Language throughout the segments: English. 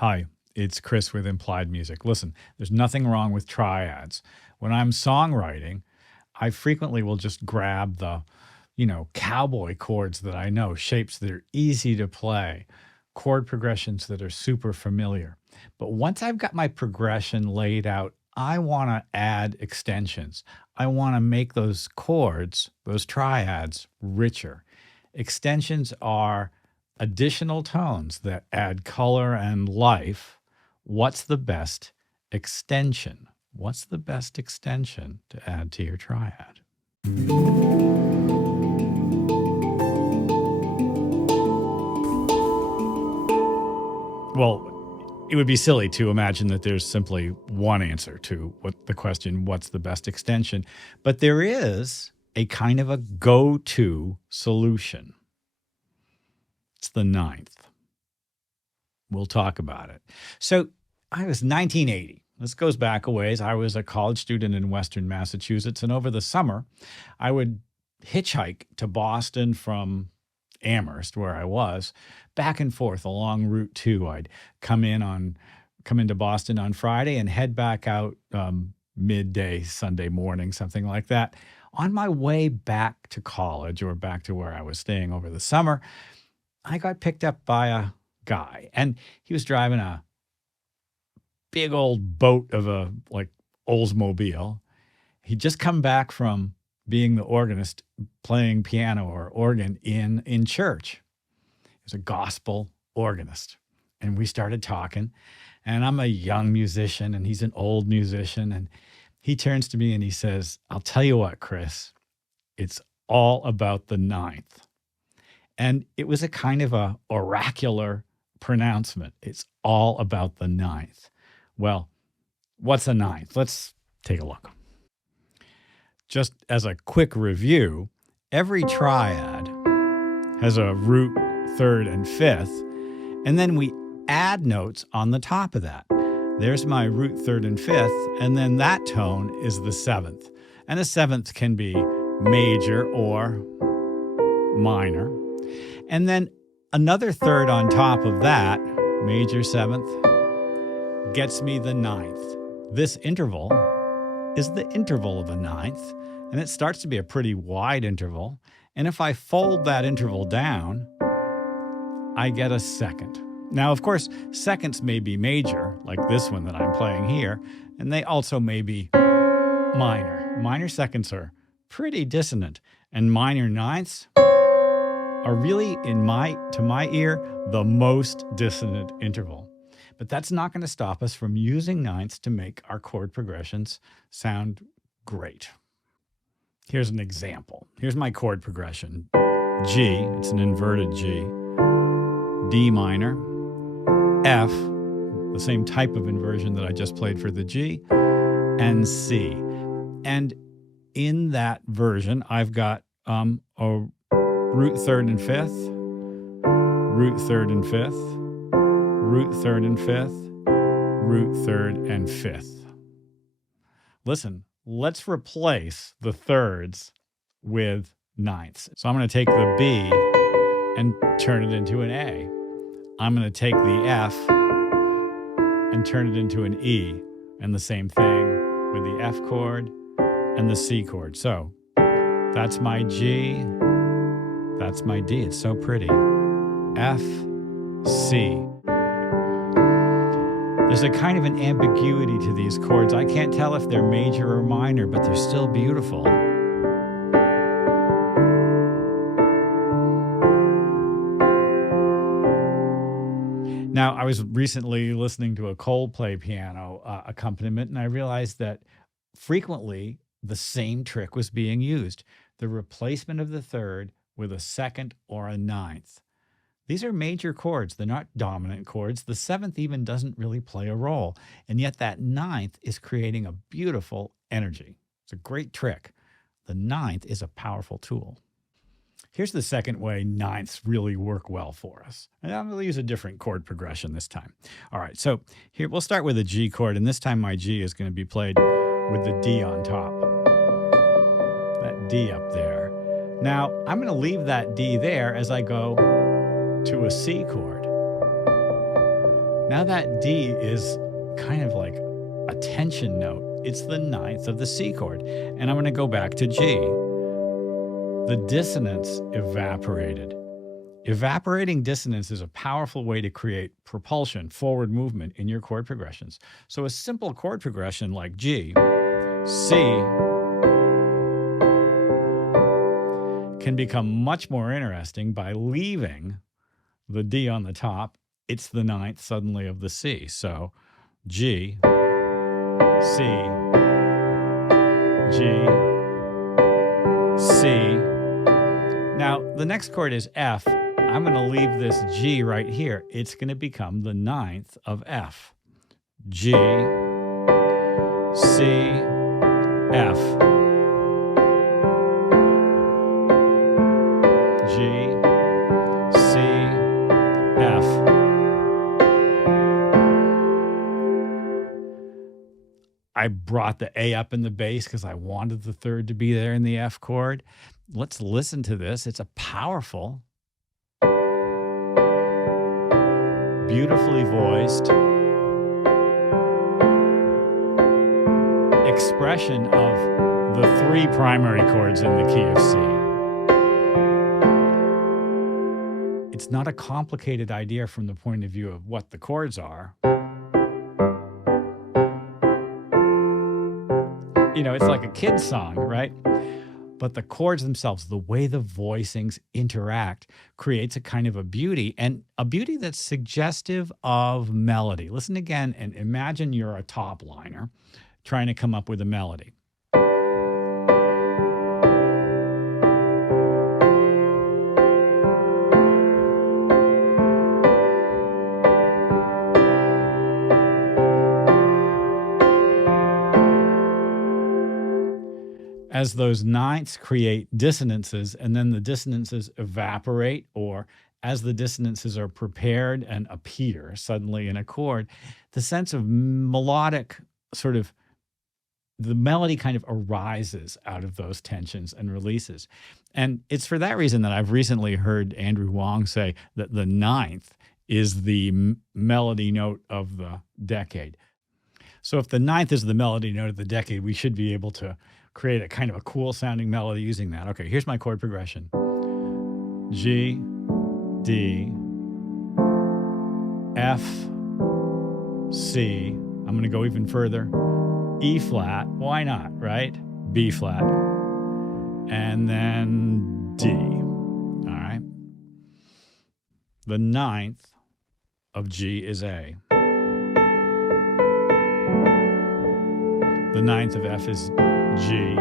Hi, it's Chris with Implied Music. Listen, there's nothing wrong with triads. When I'm songwriting, I frequently will just grab the, cowboy chords that I know, shapes that are easy to play, chord progressions that are super familiar. But once I've got my progression laid out, I want to add extensions. I want to make those chords, those triads, richer. Extensions are additional tones that add color and life. What's the best extension? What's the best extension to add to your triad? Well, it would be silly to imagine that there's simply one answer to what the question, what's the best extension? But there is a kind of a go-to solution. It's the ninth. We'll talk about it. So I was 1980. This goes back a ways. I was a college student in Western Massachusetts, and over the summer, I would hitchhike to Boston from Amherst, where I was, back and forth along Route 2. I'd come into Boston on Friday and head back out midday Sunday morning, something like that. On my way back to college or back to where I was staying over the summer, I got picked up by a guy, and he was driving a big old boat of a Oldsmobile. He'd just come back from being the organist playing piano or organ in church. He was a gospel organist. And we started talking, and I'm a young musician and he's an old musician. And he turns to me and he says, "I'll tell you what, Chris, it's all about the ninth." And it was a kind of a oracular pronouncement. It's all about the ninth. Well, what's a ninth? Let's take a look. Just as a quick review, every triad has a root, third, and fifth, and then we add notes on the top of that. There's my root, third, and fifth, and then that tone is the seventh. And the seventh can be major or minor. And then another third on top of that, major seventh, gets me the ninth. This interval is the interval of a ninth, and it starts to be a pretty wide interval. And if I fold that interval down, I get a second. Now, of course, seconds may be major, like this one that I'm playing here, and they also may be minor. Minor seconds are pretty dissonant, and minor ninths are really, to my ear, the most dissonant interval. But that's not going to stop us from using ninths to make our chord progressions sound great. Here's an example. Here's my chord progression. G, it's an inverted G, D minor, F, the same type of inversion that I just played for the G, and C. And in that version, I've got a root, third, and fifth, root, third, and fifth, root, third, and fifth, root, third, and fifth. Listen, let's replace the thirds with ninths. So I'm going to take the B and turn it into an A. I'm going to take the F and turn it into an E, and the same thing with the F chord and the C chord. So that's my G, that's my D. It's so pretty. F, C. There's a kind of an ambiguity to these chords. I can't tell if they're major or minor, but they're still beautiful. Now, I was recently listening to a Coldplay piano accompaniment, and I realized that frequently the same trick was being used. The replacement of the third with a second or a ninth. These are major chords. They're not dominant chords. The seventh even doesn't really play a role. And yet that ninth is creating a beautiful energy. It's a great trick. The ninth is a powerful tool. Here's the second way ninths really work well for us. And I'm going to use a different chord progression this time. All right, so here we'll start with a G chord, and this time my G is going to be played with the D on top. That D up there. Now, I'm going to leave that D there as I go to a C chord. Now that D is kind of like a tension note. It's the ninth of the C chord. And I'm going to go back to G. The dissonance evaporated. Evaporating dissonance is a powerful way to create propulsion, forward movement in your chord progressions. So a simple chord progression like G, C, can become much more interesting by leaving the D on the top. It's the ninth suddenly of the C. So G, C, G, C. Now the next chord is F. I'm going to leave this G right here. It's going to become the ninth of F. G, C, F. G, C, F. I brought the A up in the bass because I wanted the third to be there in the F chord. Let's listen to this. It's a powerful, beautifully voiced expression of the three primary chords in the key of C. It's not a complicated idea from the point of view of what the chords are. You know, it's like a kid's song, right? But the chords themselves, the way the voicings interact, creates a kind of a beauty, and a beauty that's suggestive of melody. Listen again and imagine you're a top liner trying to come up with a melody. As those ninths create dissonances, and then the dissonances evaporate, or as the dissonances are prepared and appear suddenly in a chord, the sense of melodic sort of, the melody kind of arises out of those tensions and releases. And it's for that reason that I've recently heard Andrew Wong say that the ninth is the melody note of the decade. So if the ninth is the melody note of the decade, we should be able to create a kind of a cool sounding melody using that. Okay, here's my chord progression. G, D, F, C. I'm going to go even further. E flat, why not, right? B flat. And then D. All right. The ninth of G is A. The ninth of F is G.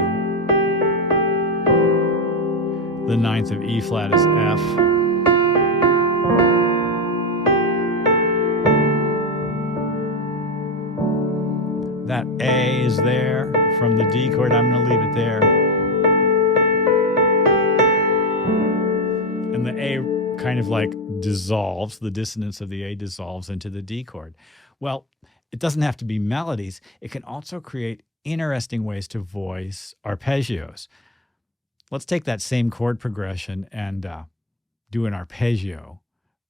The ninth of E flat is F. That A is there from the D chord. I'm going to leave it there. And the A kind of like dissolves, the dissonance of the A dissolves into the D chord. Well, it doesn't have to be melodies. It can also create interesting ways to voice arpeggios. Let's take that same chord progression and do an arpeggio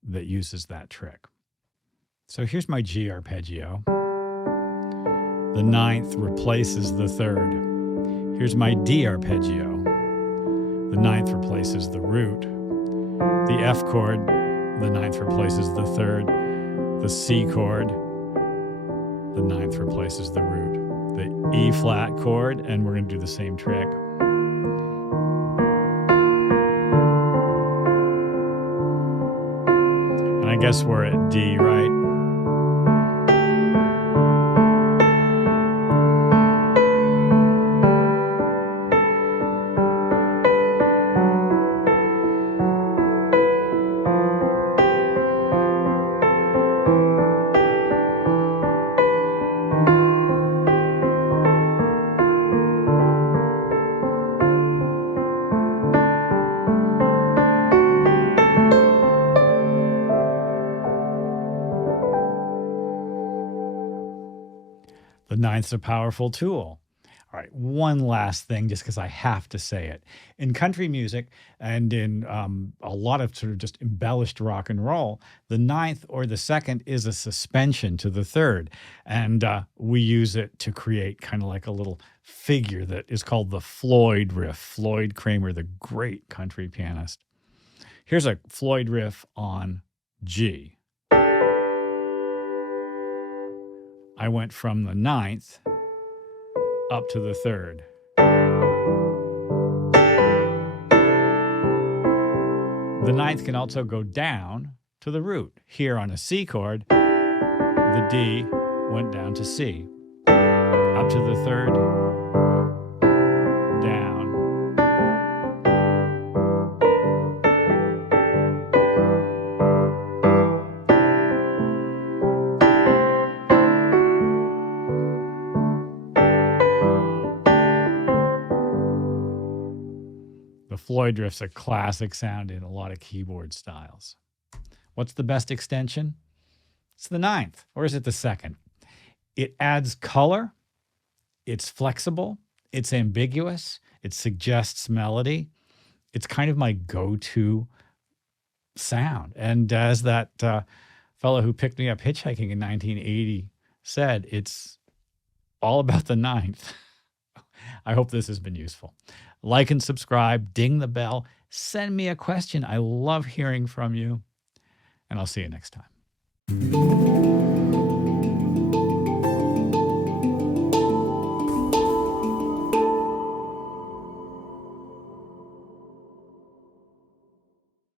that uses that trick. So here's my G arpeggio. The ninth replaces the third. Here's my D arpeggio. The ninth replaces the root. The F chord, the ninth replaces the third. The C chord, the ninth replaces the root. The E flat chord, and we're going to do the same trick. And I guess we're at D, right? The ninth's a powerful tool. All right, one last thing, just because I have to say it. In country music and in a lot of sort of just embellished rock and roll, the ninth or the second is a suspension to the third. And we use it to create kind of like a little figure that is called the Floyd Riff. Floyd Kramer, the great country pianist. Here's a Floyd Riff on G. I went from the ninth up to the third. The ninth can also go down to the root. Here on a C chord, the D went down to C. Up to the third, down. The Floyd Riff's a classic sound in a lot of keyboard styles. What's the best extension? It's the ninth, or is it the second? It adds color, it's flexible, it's ambiguous, it suggests melody. It's kind of my go-to sound. And as that fellow who picked me up hitchhiking in 1980 said, it's all about the ninth. I hope this has been useful. Like and subscribe, ding the bell, send me a question. I love hearing from you, and I'll see you next time.